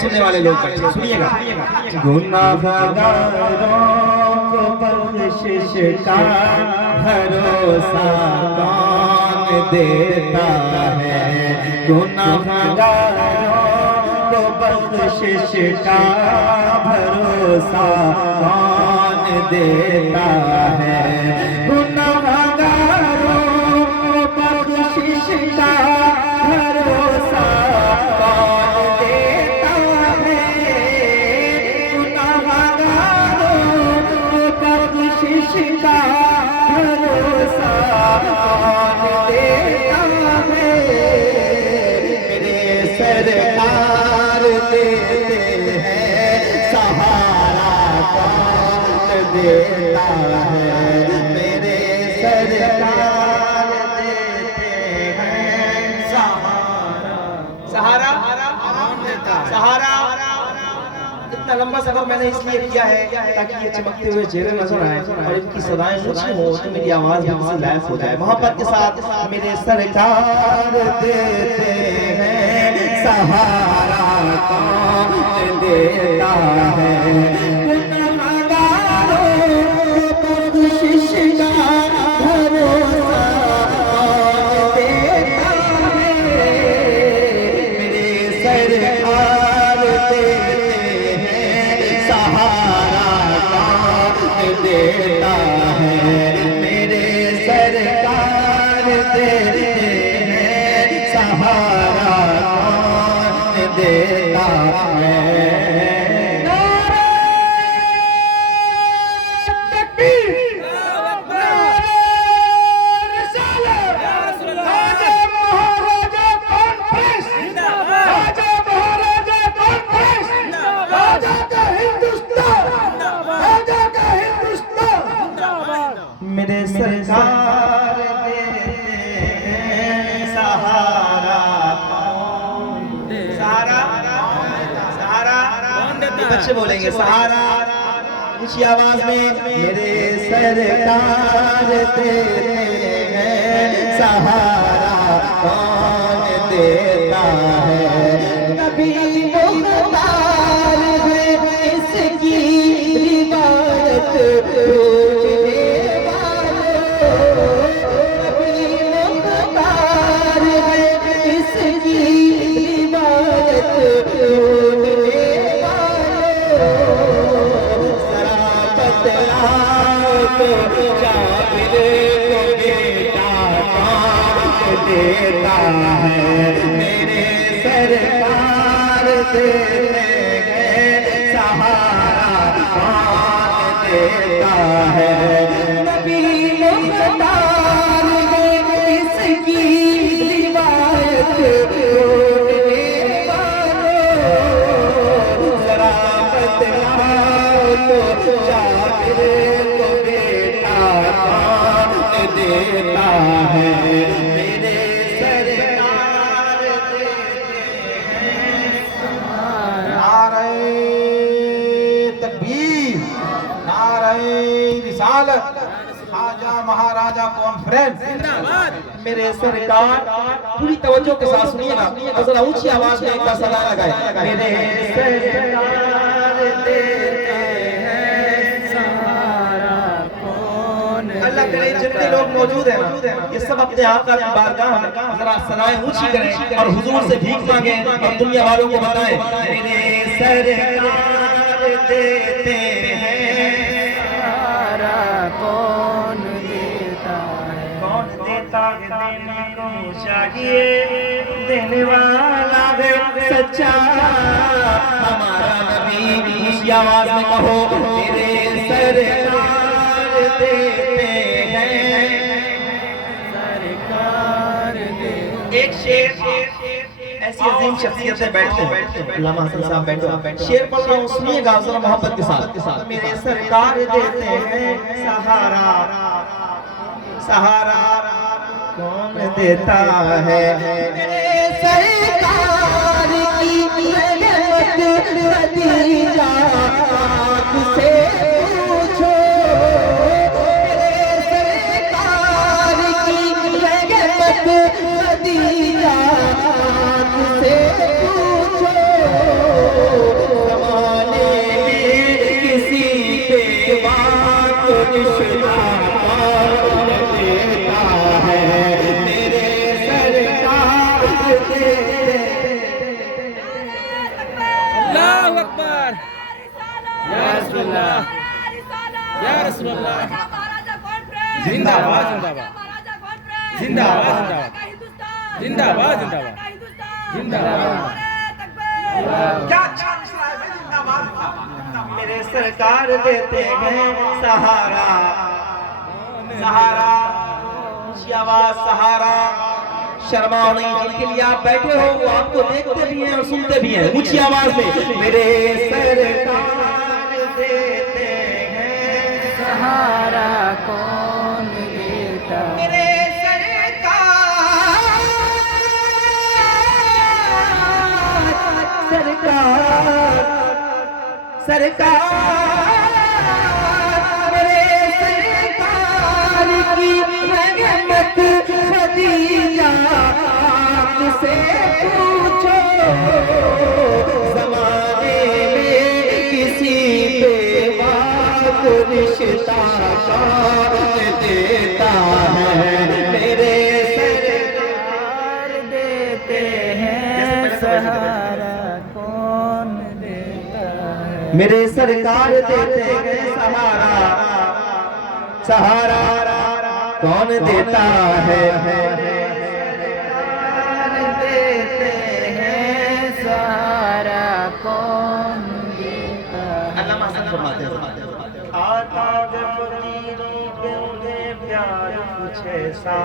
सुनने वाले लोग बैठे सुनिएगा। गुनाहगारों को बख्शिश का भरोसा कौन देता है? गुनाहगारों को बख्शिश का भरोसा कौन देता है? गुनाहगारों को बख्शिश का भरोसा कौन देता है? गुनाहगारों को बख्शिश का भरोसा कौन देता है? मेरे सरकार देते हैं सहारा कौन देता है? मेरे सरकार देते हैं सहारा सहारा। इतना लंबा सफर मैंने इसलिए किया है ताकि ये चमकते हुए चेहरे नजर आए और इनकी सदाएं ऊंची हो तो मेरी आवाज भी इनसे लैस हो जाए। मोहब्बत के साथ मेरे सरकार देते हैं सहारा कौन देता है? गुनाहगारों को बख्शिश का भरोसा कौन देता है? मेरे सरकार देते हैं सहारा कौन देता है? मेरे सरकार देते हैं सहारा कौन देता है? मेरे सरकार देते हैं सहारा सहारा सहारा। ये बच्चे बोलेंगे सहारा ऊंची आवाज में। मेरे सरकार देते हैं सहारा कौन देता है? नबी मुख्तार है इसकी रिवायत पूछने वालों। नबी मुख्तार है इसकी रिवायत पूछने वालों। सरापत आओ तो जाबिर को बेटा कौन देता है? मेरे सरकार देते हैं सहारा कौन देता है? नबी मुख्तार है इसकी रिवायत बोलने वालों। सरापत आओ तो जाबिर को बेटा कौन देता है? मेरे सरकार देते हैं नारे तकबीर, नारे रिसालत, खाजा महाराजा कॉन्फ्रेंस जिंदाबाद। मेरे सरकार पूरी तवज्जो के साथ सुनिएगा और जरा ऊंची आवाज में एक बार सदा लगाए। मेरे सरकार देते हैं सहारा कौन? अल्लाह करे जितने लोग मौजूद हैं ना ये सब अपने आका की बारगाह में जरा सदाएं ऊंची करें और हुजूर से भीख मांगे और दुनिया वालों को बताएं मेरे सरकार देते हैं सहारा कौन देता है? कौन देता है? देने को चाहिए देने वाला है सच्चा हमारा नबी। ऊंची आवाज में कहो मेरे सरकार देते हैं सरकार दे। एक शेर ऐसी अजीम शख्सियतें बैठते हैं अल्लामा हसन साहब बैठो शेर पढ़ रहा हूँ सुनिएगा जरा मोहब्बत के साथ। मेरे सरकार देते हैं सहारा सहारा कौन देता है? मेरे सरकार की रहमत खदीजा से पूछो। मेरे सरकार की रहमत खदीजा से पूछो। अल्लाहु अकबर या रसूलुल्लाह या रसूलुल्लाह जिंदाबाद जिंदाबाद जिंदाबाद जिंदाबाद जिंदाबाद जिंदाबाद क्या अच्छा मिसरा है भाई, जिंदाबाद। मेरे सरकार देते हैं सहारा, सहारा, ऊंची आवाज सहारा। शर्माओ नहीं, जिनके लिए आप बैठे हो वो आपको देखते भी हैं और सुनते भी हैं। ऊंची आवाज में मेरे सरकार देते हैं सहारा कौन देता मेरे सरकार, सरकार मेरे सरकार की रहमत खदीजा आपसे पूछो, ज़माने में किसी बेवाक रिश्ता कौन देता है, मेरे सरकार देते हैं सहारा कौन देता है, मेरे सरकार देते हैं सहारा, सहारा कौन देता है, देते हैं सहारा कौन देता है। अल्लाह हसन फरमाते हैं आता जब फकीरों पे उन्हें प्यार कुछ ऐसा,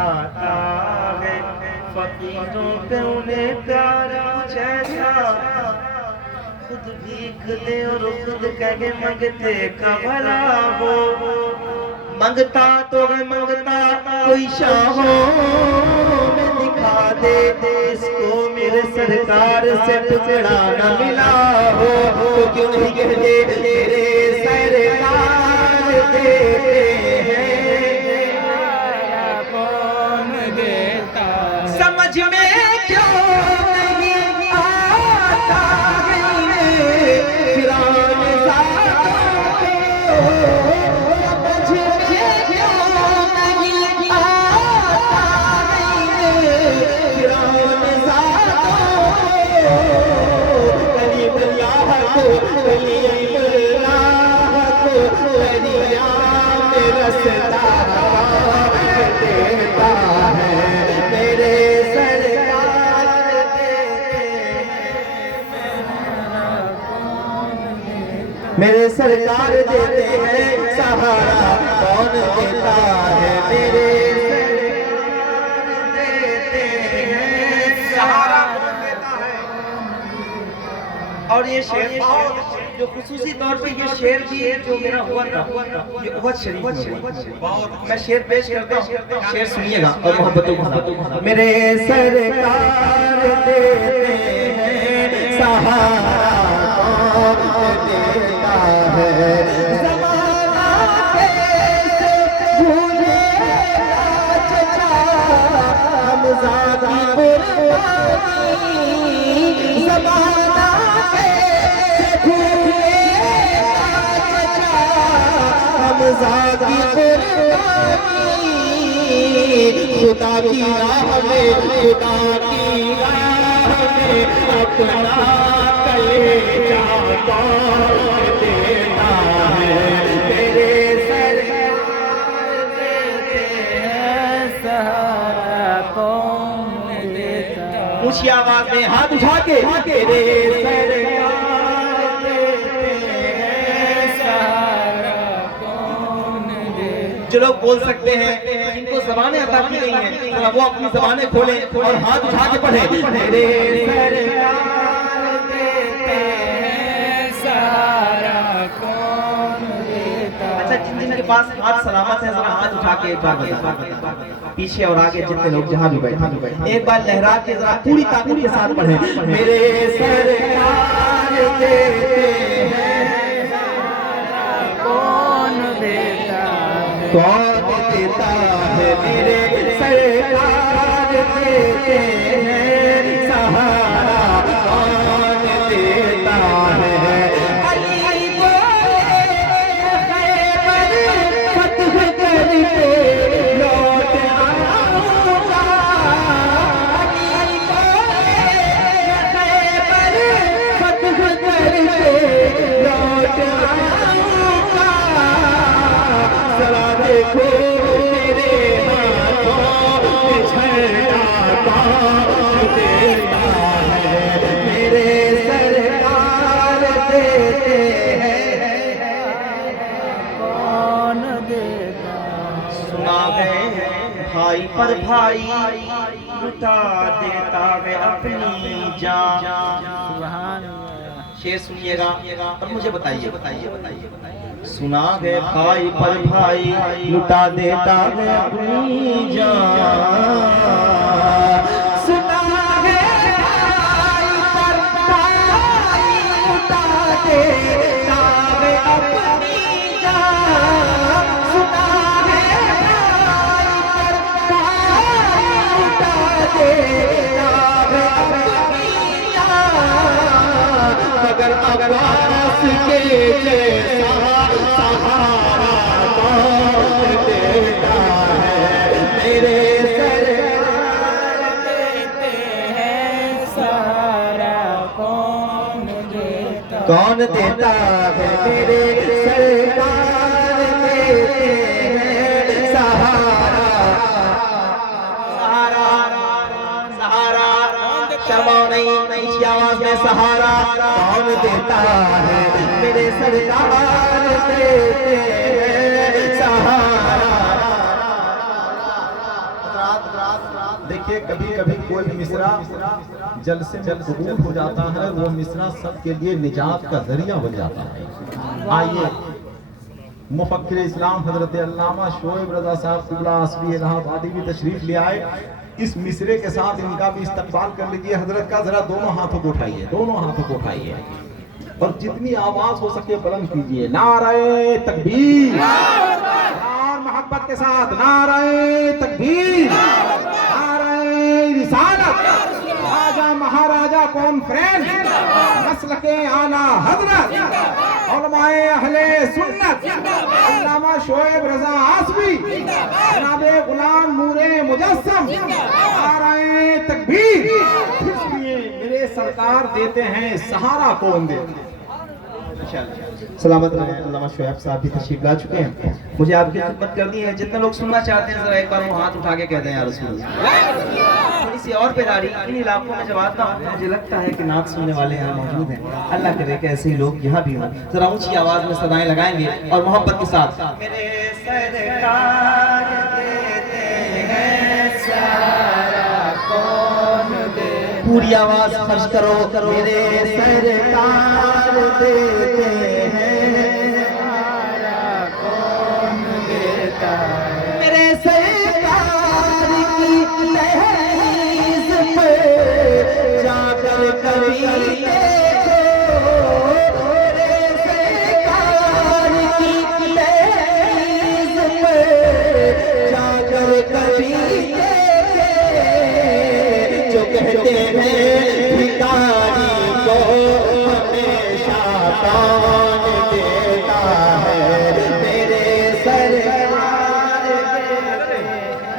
आता है फकीरों पे उन्हें प्यार कुछ ऐसा, खुद भीख दे और खुद कहे मंगते का भला हो, मंगता तो है मंगता कोई शाहों में दिखा दे, इसको मेरे सरकार से टुकड़ा न मिला हो, तो क्यों नहीं कहते मेरे सरकार देते हैं कौन देता समझ में क्यों नहीं आता फिरौन ज़ादा को, समझ में क्यों नहीं आता फिरौन ज़ादा को, कलीमुल्लाह को कलीमुल्लाह को दरिया में रसता देता है, मेरे सरकार देते हैं, मेरे सरकार देते हैं सहारा कौन देता है, मेरे सरकार देते हैं सहारा कौन देता है। और ये शेर बहुत जो खुसूसी तौर पे ये शेर भी जो मेरा हुआ था ये बहुत शरीफ है, मैं शेर पेश करता हूँ, शेर सुनिएगा और मोहब्बतों के साथ। मेरे सरकार देते हैं सहारा कौन देता है, ज़माना कैसे भूलेगा चचा हमज़ादी कुर्बानी, ज़माना कैसे भूलेगा चचा हमज़ादी कुर्बानी, खुदा की राह में, खुदा की राह में अपना कलेजा कौन देता है, मेरे सरकार देते हैं सहारा कौन देता है। ऊंची आवाज में हाथ उठा के मेरे सरकार देते हैं सहारा कौन देता। जो लोग बोल सकते हैं जिनको ज़बानें अता की गई हैं जरा वो अपनी ज़बानें खोलें और हाथ उठा के पढ़ें, मेरे सरकार देते हैं सहारा कौन देता। अच्छा, जिनके पास हाथ सलामत है जरा हाथ उठा के एक बार बता, पीछे और आगे जितने लोग जहाँ भी बैठे एक बार लहरा के जरा पूरी ताकत के साथ पढ़ें, मेरे सरकार देते हैं कौन देता है, कौन देता है, मेरे सरकार देते हैं सहारा कौन देता है। अली बोले खैबर फतह करके लौट आऊंगा, अली बोले लौट आऊंगा, जरा देखो मेरे हाथों में झंडा कौन देता है, मेरे सरकार देते हैं, कौन देता। सुना है भाई पर भाई लुटा देता है अपनी जान। सुभान अल्लाह। शेर सुनिएगा और मुझे बताइए। सुना है भाई पर भाई लुटा देता है अपनी जान, सुना है भाई पर भाई लुटा देता है अपनी जान, सुना है भाई पर भाई लुटा देता है अपनी जान, मगर अब्बास के जैसा सहारा कौन देता है, मेरे सरकार देते हैं सहारा, कौन देता। कौन देता है, मेरे सरकार देते हैं सहारा, सहारा शर्मा नहीं ऊंची आवाज में सहारा कौन देता है, मेरे सरकार देते हैं सहारा। देखिए कभी कभी कोई मिसरा जल से जल कबूल हो जाता है, वो मिसरा सबके लिए निजात का जरिया बन जाता है। आइए मुफक्किर इस्लाम हजरत अल्लामा शोएब रजा साहब कुबरा आसवी इलाहाबादी भी तशरीफ ले आए। इस मिसरे के साथ इनका भी इस्तकबाल कर लीजिए। हजरत का जरा दोनों हाथों को उठाइए, दोनों हाथों को उठाइए और जितनी आवाज हो सके बुलंद कीजिए। नारे तकबीर और मोहब्बत के साथ नारे तकबीर, नारे रिसालत, राजा महाराजा कॉन्फ्रेंस, नस्ल के आला हजरत, उलमाए अहले सुन्नत, अल्लामा शोएब रजा आसवी, जनाबे गुलाम नूरे मुजस्सम, नारे तकबीर। इसलिए मेरे सरकार देते हैं सहारा कौन देते। सलामत रहे। अल्लामा शोएब साहब भी तशरीफ ला चुके हैं, मुझे आपकी खिदमत करनी है। जितने लोग सुनना चाहते हैं जरा एक बार वो हाथ उठा के कह दें या रसूल अल्लाह। थोड़ी सी और बेदारी, इन इलाकों में जब आता हूँ मुझे लगता है कि नात सुनने वाले यहाँ मौजूद हैं। अल्लाह करे कि ऐसे ही लोग यहाँ भी हों। जरा ऊंची आवाज में सदाएं लगाएंगे और मोहब्बत के साथ मेरे सरकार देते हैं सहारा कौन दे, पूरी आवाज खर्च करो। मेरे सरकार देते हैं सहारा कौन देता है, मेरे सरकार की लहरीज पे जाकर कभी देखो, मेरे सरकार की लहरीज पे जाकर कभी देखे, जो कहते हैं भिखारी को हमेशा कौन देता है, मेरे सरकार देते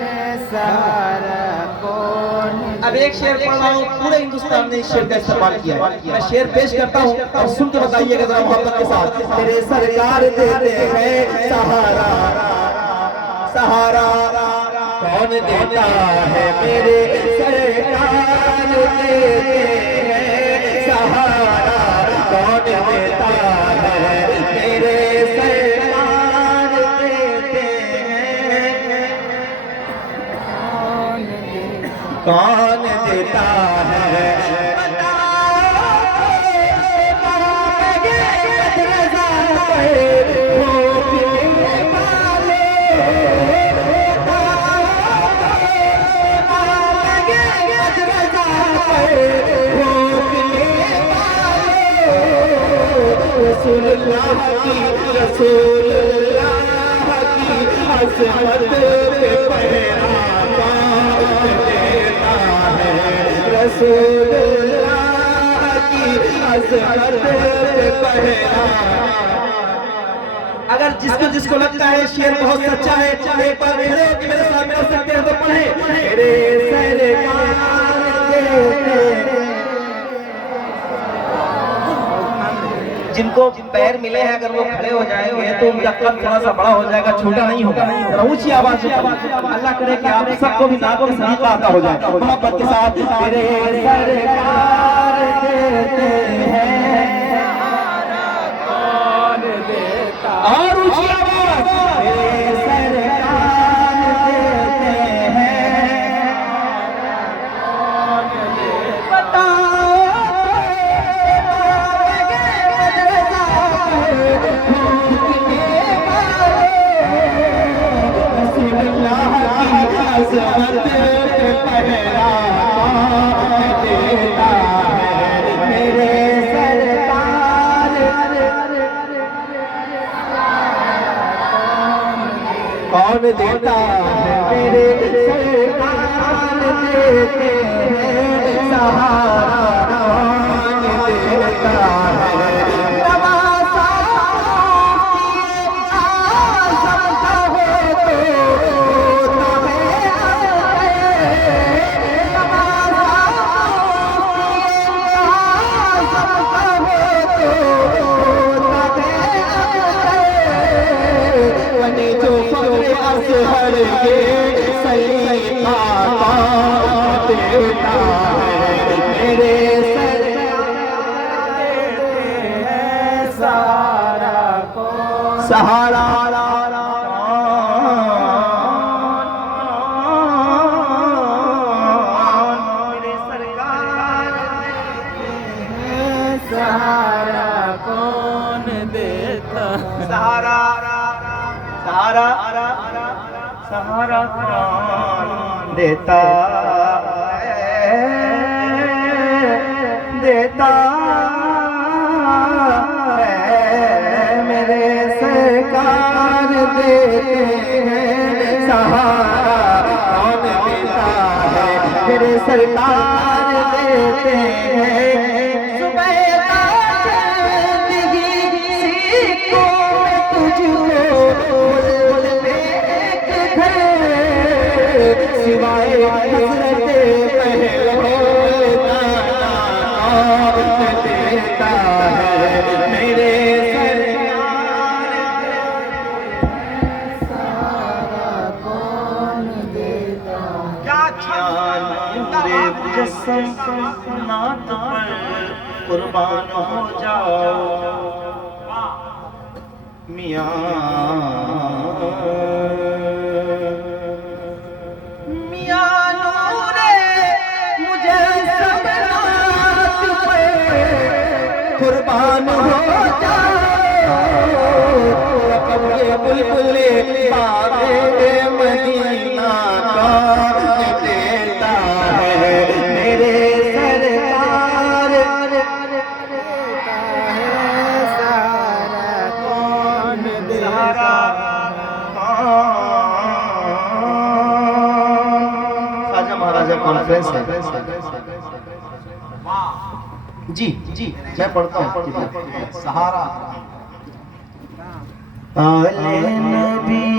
हैं सहारा कौन। अब एक शेर पढ़ रहा हूँ, पूरे हिंदुस्तान ने इस शेर का इस्तेमाल किया है। मैं शेर पेश करता हूँ और सुन के बताइएगा जरा मोहब्बत के साथ। मेरे सरकार देते हैं सहारा, सहारा कौन देता है, मेरे सरकार देते हैं सहारा कौन देता है, मेरे सरकार देते हैं कौन देता है। रसूलुल्लाह की अज़मत पे पहरा कौन देता है, रसूलुल्लाह की अज़मत पे पहरा। अगर जिसको जिसको लगता है शेर बहुत सच्चा है, एक बार खड़े होकर मेरे सामने हो सकते हैं तो पढ़े। मेरे सरकार देते जिनको पैर मिले हैं अगर वो खड़े हो जाएंगे तो उनका कद थोड़ा सा बड़ा हो जाएगा, छोटा नहीं होगा। ऊंची आवाज से अल्लाह करे कि आप सबको भी नाम और सलीका आता हो जाए मोहब्बत के साथ। तेरे सरकार देते हैं कौन देता और ऊंची आवाज, तेरे सरकार देते हैं कौन देता है, मेरे सरकार देते हैं सहारा, कौन देता है नवासा आज़म कहो तो तुम्हें नवासा आज़म कहो तो बने जो फख्र असगर के सलीका देता है, मेरे सहारा कौन सहारा मेरे सरकार सहारा कौन देता सहारा सहारा सहारा कौन देता देता है, मेरे सरकार देते हैं सहारा, कौन देता है, मेरे सरकार देते हैं सुबह का जिंदगी सीखों में तुझको सिवाय हसरत देता है, मेरे सहारा कौन देता नात पर कुर्बान हो जाओ मियां कुर्बान हो जाओ बुलबुल बाबे मदीना कौन देता है, मेरे सरकार देता है सहारा कौन देता ख्वाजा महाराजा कॉन्फ्रेंस है जी जी मैं पढ़ता हूँ। सहारा आले नबी